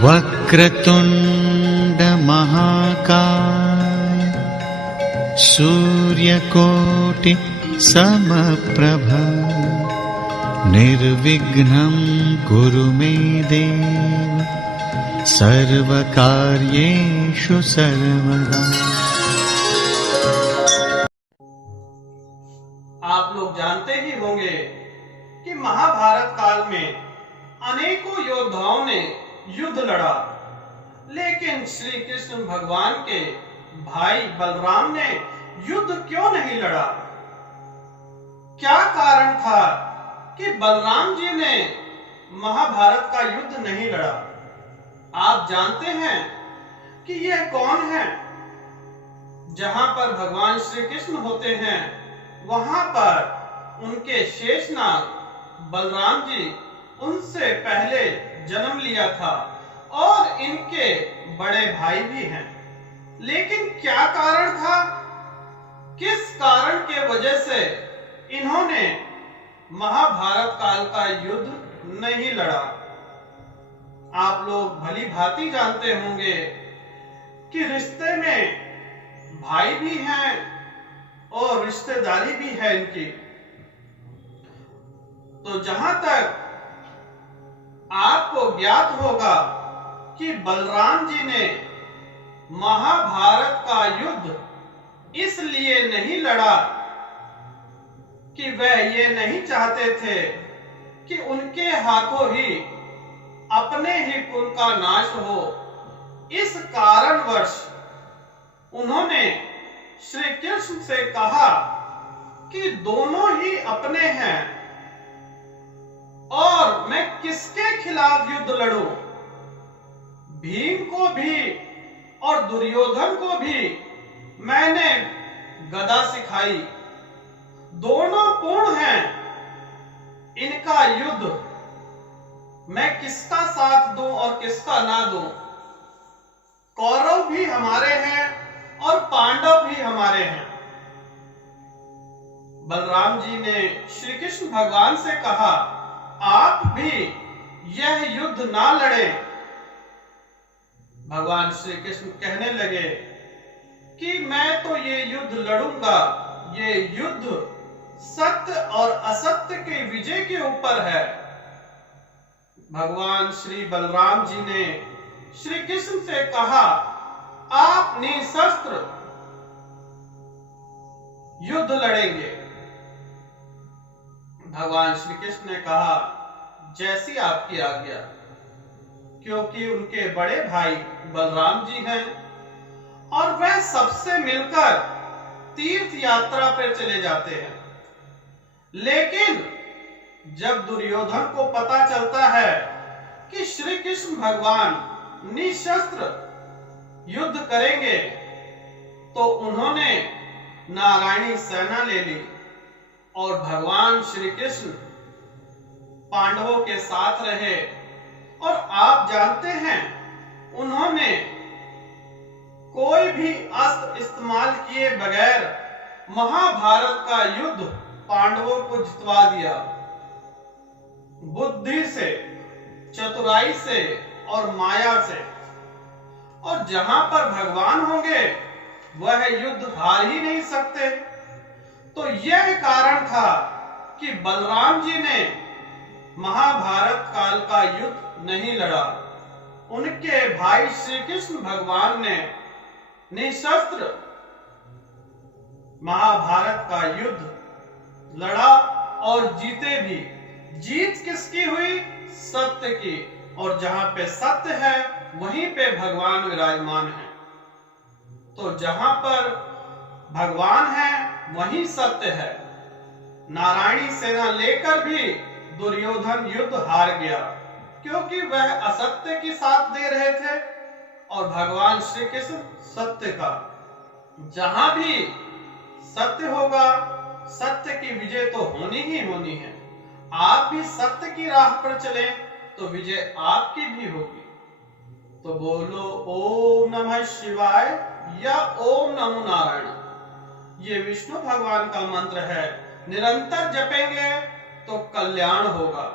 वक्रतुंड महाकाय सूर्यकोटि समप्रभ निर्विघ्नं कुरु मे देव सर्वकार्येषु सर्वदा। आप लोग जानते ही होंगे कि महाभारत काल में अनेकों योद्धाओं ने युद्ध लड़ा, लेकिन श्री कृष्ण भगवान के भाई बलराम ने युद्ध क्यों नहीं लड़ा? क्या कारण था कि बलराम जी ने महाभारत का युद्ध नहीं लड़ा? आप जानते हैं कि यह कौन है? जहां पर भगवान श्री कृष्ण होते हैं वहां पर उनके शेषनाग बलराम जी उनसे पहले जन्म लिया था और इनके बड़े भाई भी हैं। लेकिन क्या कारण था? किस कारण के वजह से इन्होंने महाभारत काल का युद्ध नहीं लड़ा? आप लोग भली भांति जानते होंगे कि रिश्ते में भाई भी हैं और रिश्तेदारी भी है इनकी। तो जहां तक आपको ज्ञात होगा कि बलराम जी ने महाभारत का युद्ध इसलिए नहीं लड़ा कि वह ये नहीं चाहते थे कि उनके हाथों ही अपने ही कुल का नाश हो। इस कारणवश उन्होंने श्री कृष्ण से कहा कि दोनों ही अपने हैं और मैं किसके खिलाफ युद्ध लड़ूं? भीम को भी और दुर्योधन को भी मैंने गदा सिखाई, दोनों पूर्ण हैं। इनका युद्ध मैं किसका साथ दूं और किसका ना दूं? कौरव भी हमारे हैं और पांडव भी हमारे हैं। बलराम जी ने श्री कृष्ण भगवान से कहा, आप भी यह युद्ध ना लड़े। भगवान श्री कृष्ण कहने लगे कि मैं तो ये युद्ध लड़ूंगा। ये युद्ध सत्य और असत्य के विजय के ऊपर है। भगवान श्री बलराम जी ने श्री कृष्ण से कहा, आप निशस्त्र युद्ध लड़ेंगे। भगवान श्री कृष्ण ने कहा, जैसी आपकी आज्ञा। क्योंकि उनके बड़े भाई बलराम जी हैं और वह सबसे मिलकर तीर्थ यात्रा पर चले जाते हैं। लेकिन जब दुर्योधन को पता चलता है कि श्री कृष्ण भगवान निशस्त्र युद्ध करेंगे तो उन्होंने नारायणी सेना ले ली और भगवान श्री कृष्ण पांडवों के साथ रहे। और आप जानते हैं उन्होंने कोई भी अस्त्र इस्तेमाल किए बगैर महाभारत का युद्ध पांडवों को जितवा दिया। बुद्धि से, चतुराई से और माया से। और जहां पर भगवान होंगे वह युद्ध हार ही नहीं सकते। तो यह कारण था कि बलराम जी ने महाभारत काल का युद्ध नहीं लड़ा। उनके भाई श्री कृष्ण भगवान ने निशस्त्र महाभारत का युद्ध लड़ा और जीते भी। जीत किसकी हुई? सत्य की। और जहां पे सत्य है वहीं पे भगवान विराजमान है। तो जहां पर भगवान है वहीं सत्य है। नारायणी सेना लेकर भी दुर्योधन युद्ध हार गया क्योंकि वह असत्य की साथ दे रहे थे और भगवान श्री कृष्ण सत्य का। जहां भी सत्य होगा सत्य की विजय तो होनी ही होनी है। आप भी सत्य की राह पर चले तो विजय आपकी भी होगी। तो बोलो ओम नमः शिवाय या ओम नमो नारायण। ये विष्णु भगवान का मंत्र है, निरंतर जपेंगे तो कल्याण होगा।